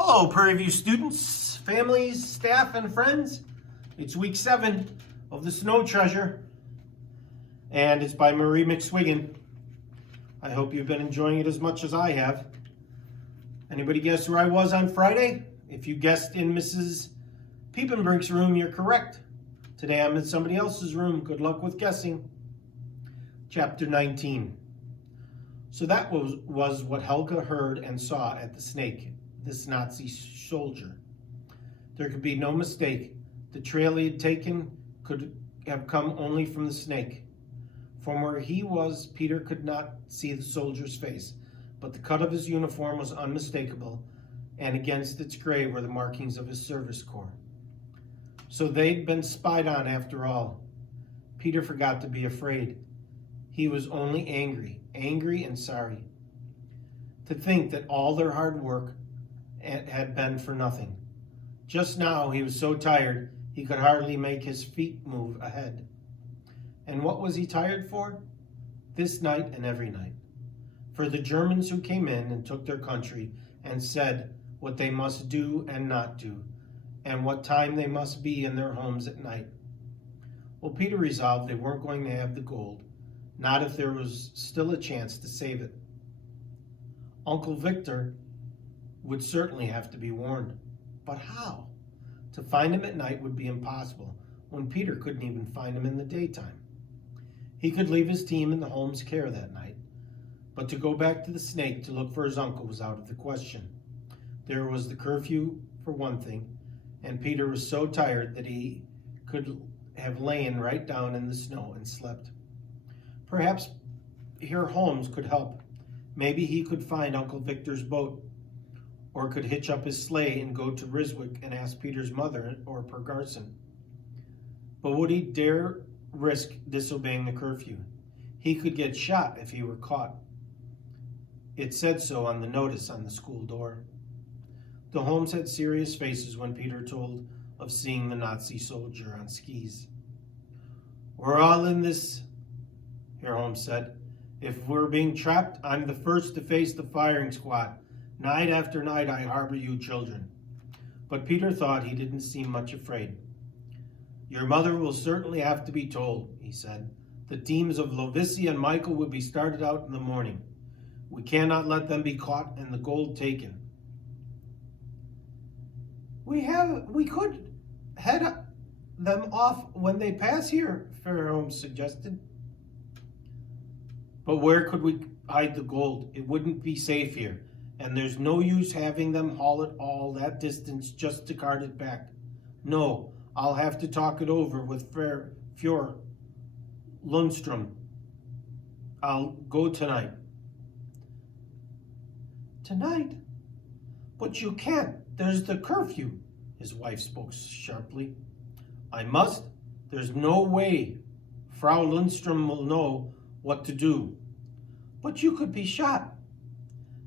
Hello, Prairie View students, families, staff, and friends. It's week 7 of The Snow Treasure, and it's by Marie McSwiggan. I hope you've been enjoying it as much as I have. Anybody guess where I was on Friday? If you guessed in Mrs. Piepenbrink's room, you're correct. Today I'm in somebody else's room. Good luck with guessing. Chapter 19. So that was what Helga heard and saw at the Snake, this Nazi soldier. There could be no mistake. The trail he had taken could have come only from the Snake. From where he was, Peter could not see the soldier's face, but the cut of his uniform was unmistakable, and against its gray were the markings of his service corps. So they'd been spied on after all. Peter forgot to be afraid. He was only angry and sorry. To think that all their hard work had been for nothing. Just now he was so tired he could hardly make his feet move ahead. And what was he tired for? This night and every night. For the Germans who came in and took their country and said what they must do and not do, and what time they must be in their homes at night. Well, Peter resolved they weren't going to have the gold, not if there was still a chance to save it. Uncle Victor would certainly have to be warned. But how? To find him at night would be impossible when Peter couldn't even find him in the daytime. He could leave his team in the Holmes' care that night, but to go back to the Snake to look for his uncle was out of the question. There was the curfew for one thing, and Peter was so tired that he could have lain right down in the snow and slept. Perhaps here Holmes could help. Maybe he could find Uncle Victor's boat, or could hitch up his sleigh and go to Ryswick and ask Peter's mother or Per Garson. But would he dare risk disobeying the curfew? He could get shot if he were caught. It said so on the notice on the school door. The Holmes had serious faces when Peter told of seeing the Nazi soldier on skis. We're all in this, Herr Holmes said. If we're being trapped, I'm the first to face the firing squad. Night after night I harbor you children. But Peter thought he didn't seem much afraid. Your mother will certainly have to be told, he said. The teams of Lovisi and Michael will be started out in the morning. We cannot let them be caught and the gold taken. We could head them off when they pass here, Herr Holmes suggested. But where could we hide the gold? It wouldn't be safe here. And there's no use having them haul it all that distance just to cart it back. No, I'll have to talk it over with Fuhrer Lundstrom. I'll go tonight. Tonight? But you can't. There's the curfew. His wife spoke sharply. I must. There's no way Frau Lundstrom will know what to do. But you could be shot.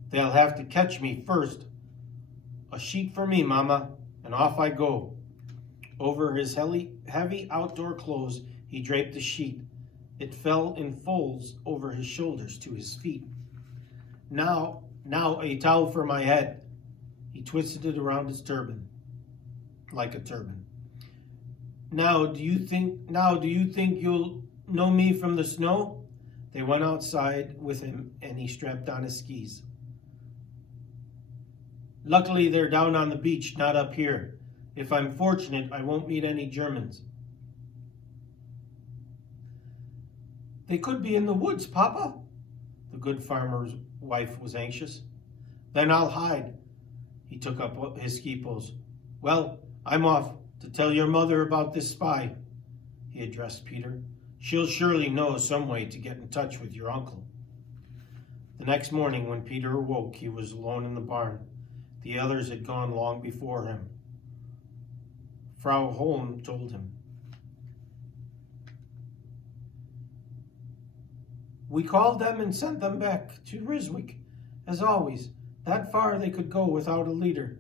They'll have to catch me first. A sheet for me, Mama, and off I go. Over his heavy outdoor clothes, he draped a sheet. It fell in folds over his shoulders to his feet. Now a towel for my head. He twisted it around his turban, like a turban. Now do you think you'll know me from the snow? They went outside with him, and he strapped on his skis. Luckily, they're down on the beach, not up here. If I'm fortunate, I won't meet any Germans. They could be in the woods, Papa. The good farmer's wife was anxious. Then I'll hide. He took up his ski poles. Well, I'm off to tell your mother about this spy, he addressed Peter. She'll surely know some way to get in touch with your uncle. The next morning, when Peter awoke, he was alone in the barn. The others had gone long before him. Frau Holm told him. We called them and sent them back to Ryswick, as always. That far they could go without a leader.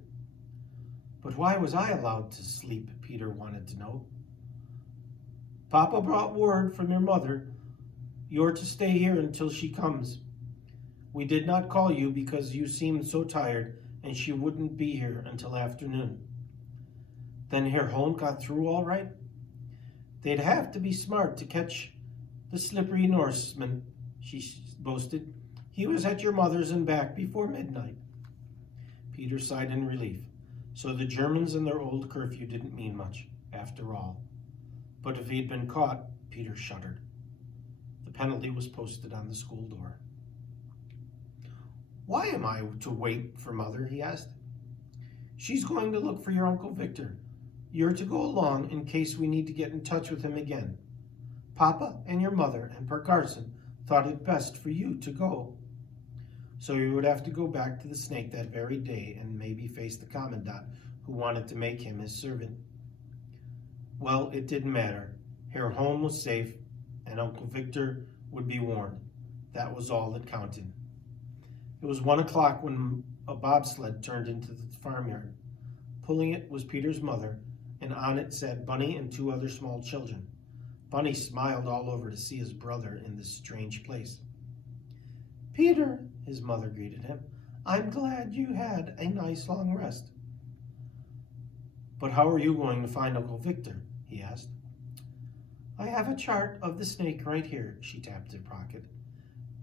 But why was I allowed to sleep, Peter wanted to know. Papa brought word from your mother. You're to stay here until she comes. We did not call you because you seemed so tired and she wouldn't be here until afternoon. Then Herr Holm got through all right? They'd have to be smart to catch the slippery Norseman, she boasted. He was at your mother's and back before midnight. Peter sighed in relief. So the Germans and their old curfew didn't mean much, after all. But if he'd been caught, Peter shuddered. The penalty was posted on the school door. Why am I to wait for Mother? He asked. She's going to look for your Uncle Victor. You're to go along in case we need to get in touch with him again. Papa and your mother and Per Carson thought it best for you to go. So you would have to go back to the Snake that very day and maybe face the commandant who wanted to make him his servant. Well, it didn't matter. Herr Holm was safe, and Uncle Victor would be warned. That was all that counted. It was 1 o'clock when a bobsled turned into the farmyard. Pulling it was Peter's mother, and on it sat Bunny and 2 other small children. Bunny smiled all over to see his brother in this strange place. Peter, his mother greeted him, I'm glad you had a nice long rest. But how are you going to find Uncle Victor? He asked. I have a chart of the Snake right here, she tapped her pocket.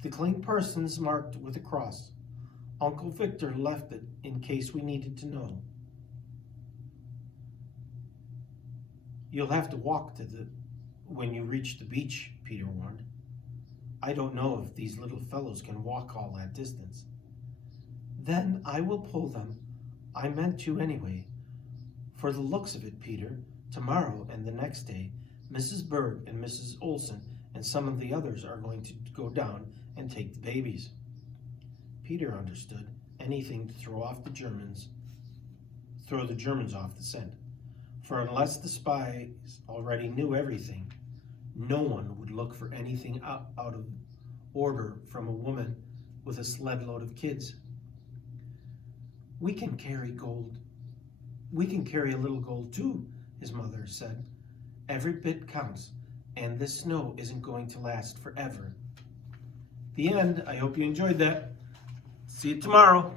The clean person's marked with a cross. Uncle Victor left it in case we needed to know. You'll have to walk when you reach the beach, Peter warned. I don't know if these little fellows can walk all that distance. Then I will pull them. I meant to anyway. For the looks of it, Peter, tomorrow and the next day, Mrs. Berg and Mrs. Olson and some of the others are going to go down and take the babies. Peter understood anything to throw the Germans off the scent. For unless the spies already knew everything, no one would look for anything out of order from a woman with a sled load of kids. We can carry gold. We can carry a little gold too, his mother said. Every bit counts, and this snow isn't going to last forever. The end. I hope you enjoyed that. See you tomorrow.